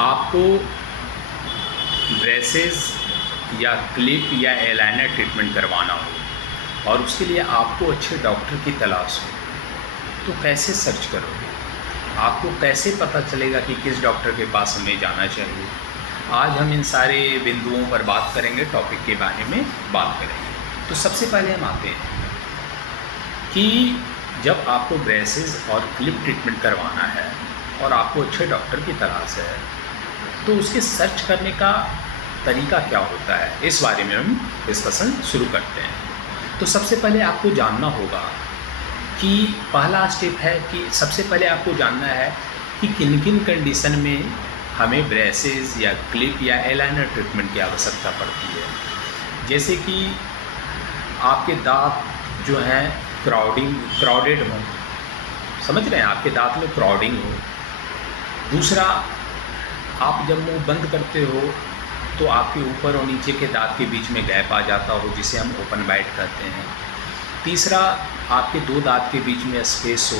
आपको ब्रेसेस या क्लिप या एलाइनर ट्रीटमेंट करवाना हो और उसके लिए आपको अच्छे डॉक्टर की तलाश हो, तो कैसे सर्च करोगे? आपको कैसे पता चलेगा कि किस डॉक्टर के पास हमें जाना चाहिए? आज हम इन सारे बिंदुओं पर बात करेंगे, टॉपिक के बारे में बात करेंगे। तो सबसे पहले हम आते हैं कि जब आपको ब्रेसेस और क्लिप ट्रीटमेंट करवाना है और आपको अच्छे डॉक्टर की तलाश है, तो उसके सर्च करने का तरीका क्या होता है, इस बारे में हम डिस्कशन शुरू करते हैं। तो सबसे पहले आपको जानना होगा कि पहला स्टेप है कि सबसे पहले आपको जानना है कि किन किन कंडीशन में हमें ब्रेसेस या क्लिप या एलाइनर ट्रीटमेंट की आवश्यकता पड़ती है। जैसे कि आपके दांत जो हैं क्राउडेड हों, समझ रहे हैं, आपके दांत में क्राउडिंग हो। दूसरा, आप जब मुंह बंद करते हो तो आपके ऊपर और नीचे के दांत के बीच में गैप आ जाता हो, जिसे हम ओपन बाइट कहते हैं। तीसरा, आपके दो दांत के बीच में स्पेस हो,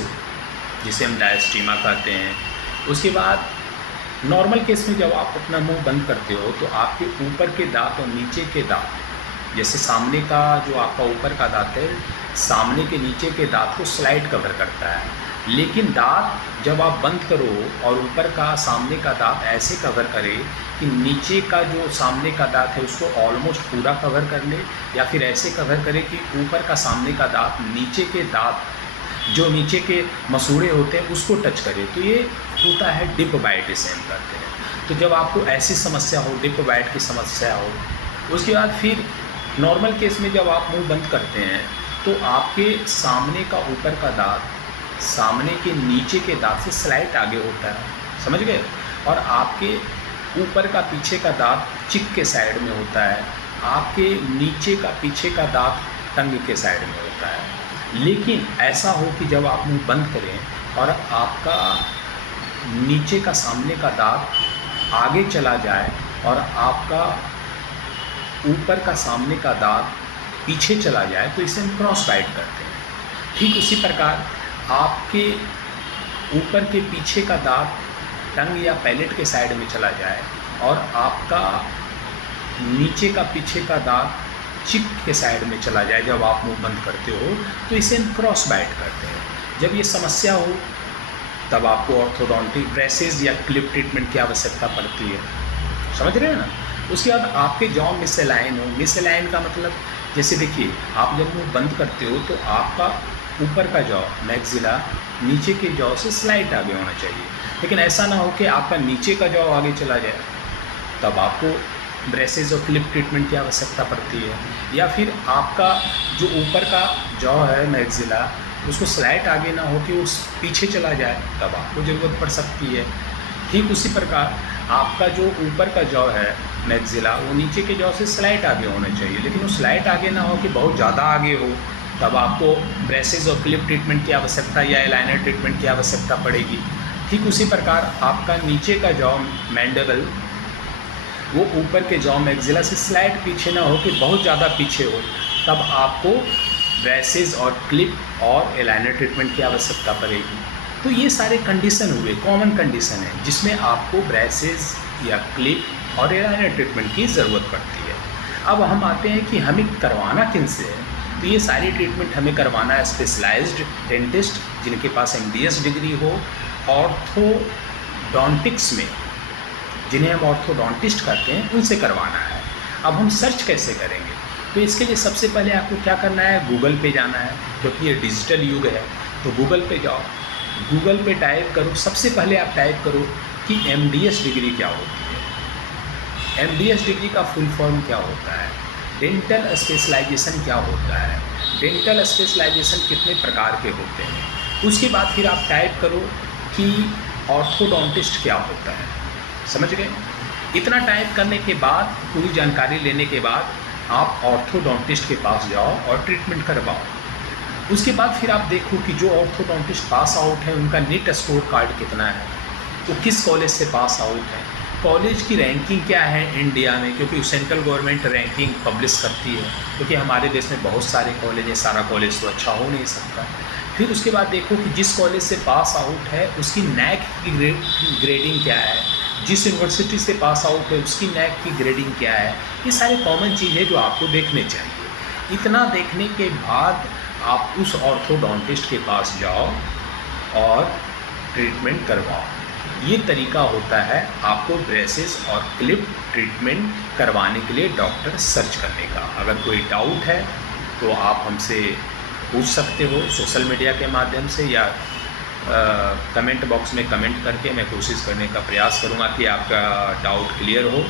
जिसे हम डायस्टीमा कहते हैं। उसके बाद नॉर्मल केस में जब आप अपना मुंह बंद करते हो तो आपके ऊपर के दांत और नीचे के दांत, जैसे सामने का जो आपका ऊपर का दांत है, सामने के नीचे के दांत को स्लाइड कवर करता है। लेकिन दांत जब आप बंद करो और ऊपर का सामने का दांत ऐसे कवर करे कि नीचे का जो सामने का दांत है उसको ऑलमोस्ट पूरा कवर कर ले, या फिर ऐसे कवर करे कि ऊपर का सामने का दांत नीचे के दांत जो नीचे के मसूड़े होते हैं उसको टच करे, तो ये होता है डिप बाइट, इसे हम कहते हैं। तो जब आपको ऐसी समस्या हो, डिप बाइट की समस्या हो, उसके बाद फिर नॉर्मल केस में जब आप मुंह बंद करते हैं तो आपके सामने का ऊपर का दांत सामने के नीचे के दांत से स्लाइट आगे होता है, समझ गए? और आपके ऊपर का पीछे का दांत चिक के साइड में होता है, आपके नीचे का पीछे का दांत टंग के साइड में होता है। लेकिन ऐसा हो कि जब आप मुंह बंद करें और आपका नीचे का सामने का दांत आगे चला जाए और आपका ऊपर का सामने का दांत पीछे चला जाए, तो इसे हम क्रॉस बाइट करते हैं। ठीक उसी प्रकार आपके ऊपर के पीछे का दांत टंग या पैलेट के साइड में चला जाए और आपका नीचे का पीछे का दांत चिक के साइड में चला जाए जब आप मुंह बंद करते हो, तो इसे हम क्रॉस बाइट करते हैं। जब ये समस्या हो तब आपको ऑर्थोडोंटिक ब्रेसेस या क्लिप ट्रीटमेंट की आवश्यकता पड़ती है, समझ रहे हैं ना? उसके बाद आपके जॉ मिसअलाइन हो। मिसअलाइन का मतलब, जैसे देखिए, आप जब मुंह बंद करते हो तो आपका ऊपर का जॉ मैक्सिला नीचे के जॉ से स्लाइट आगे होना चाहिए, लेकिन ऐसा ना हो कि आपका नीचे का जॉ आगे चला जाए, तब आपको ब्रेसेस और क्लिप ट्रीटमेंट की आवश्यकता पड़ती है। या फिर आपका जो ऊपर का जॉ है मैक्सिला, उसको स्लाइट आगे ना हो कि उस पीछे चला जाए, तब आपको ज़रूरत पड़ सकती है। ठीक उसी प्रकार आपका जो ऊपर का जॉ है मैक्सिला, वो नीचे के जॉ से स्लाइट आगे होना चाहिए, लेकिन वो स्लाइट आगे ना हो कि बहुत ज़्यादा आगे हो, तब आपको ब्रेसेस और क्लिप ट्रीटमेंट की आवश्यकता या एलाइनर ट्रीटमेंट की आवश्यकता पड़ेगी। ठीक उसी प्रकार आपका नीचे का जॉ मैंडिबल, वो ऊपर के जॉ मैक्सिला से स्लाइड पीछे ना हो कि बहुत ज़्यादा पीछे हो, तब आपको ब्रेसेस और क्लिप और एलाइनर ट्रीटमेंट की आवश्यकता पड़ेगी। तो ये सारे कंडीशन हुए, कॉमन कंडीशन है जिसमें आपको ब्रेसेस या क्लिप और एलाइनर ट्रीटमेंट की ज़रूरत पड़ती है। अब हम आते हैं कि हमें करवाना किन से है। तो ये सारी ट्रीटमेंट हमें करवाना है स्पेशलाइज्ड डेंटिस्ट जिनके पास MDS डिग्री हो, ऑर्थोडोंटिक्स में, जिन्हें हम ऑर्थोडोंटिस्ट कहते हैं, उनसे करवाना है। अब हम सर्च कैसे करेंगे? तो इसके लिए सबसे पहले आपको क्या करना है, गूगल पे जाना है, क्योंकि ये डिजिटल युग है। तो गूगल पे जाओ, गूगल पे टाइप करो, सबसे पहले आप टाइप करो कि MDS डिग्री क्या होती है। MDS डिग्री का फुल फॉर्म क्या होता है, डेंटल स्पेशलाइजेशन क्या होता है, डेंटल स्पेशलाइजेशन कितने प्रकार के होते हैं। उसके बाद फिर आप टाइप करो कि ऑर्थोडोंटिस्ट क्या होता है, समझ गए? इतना टाइप करने के बाद, पूरी जानकारी लेने के बाद आप ऑर्थोडोंटिस्ट के पास जाओ और ट्रीटमेंट करवाओ। उसके बाद फिर आप देखो कि जो ऑर्थोडोंटिस्ट पास आउट है उनका नेट स्कोर कार्ड कितना है, वो किस कॉलेज से पास आउट है, कॉलेज की रैंकिंग क्या है इंडिया में, क्योंकि सेंट्रल गवर्नमेंट रैंकिंग पब्लिश करती है, क्योंकि हमारे देश में बहुत सारे कॉलेज हैं, सारा कॉलेज तो अच्छा हो नहीं सकता। फिर उसके बाद देखो कि जिस कॉलेज से पास आउट है उसकी नैक की ग्रेडिंग क्या है, जिस यूनिवर्सिटी से पास आउट है उसकी नैक की ग्रेडिंग क्या है, ये सारे कॉमन चीज़ें जो आपको देखने चाहिए। इतना देखने के बाद आप उस ऑर्थोडोंटिस्ट के पास जाओ और ट्रीटमेंट करवाओ। ये तरीका होता है आपको ब्रेसेस और क्लिप ट्रीटमेंट करवाने के लिए डॉक्टर सर्च करने का। अगर कोई डाउट है तो आप हमसे पूछ सकते हो सोशल मीडिया के माध्यम से, या कमेंट बॉक्स में कमेंट करके मैं कोशिश करने का प्रयास करूँगा कि आपका डाउट क्लियर हो।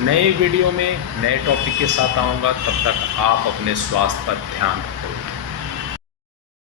नए वीडियो में नए टॉपिक के साथ आऊँगा, तब तक आप अपने स्वास्थ्य पर ध्यान रखो।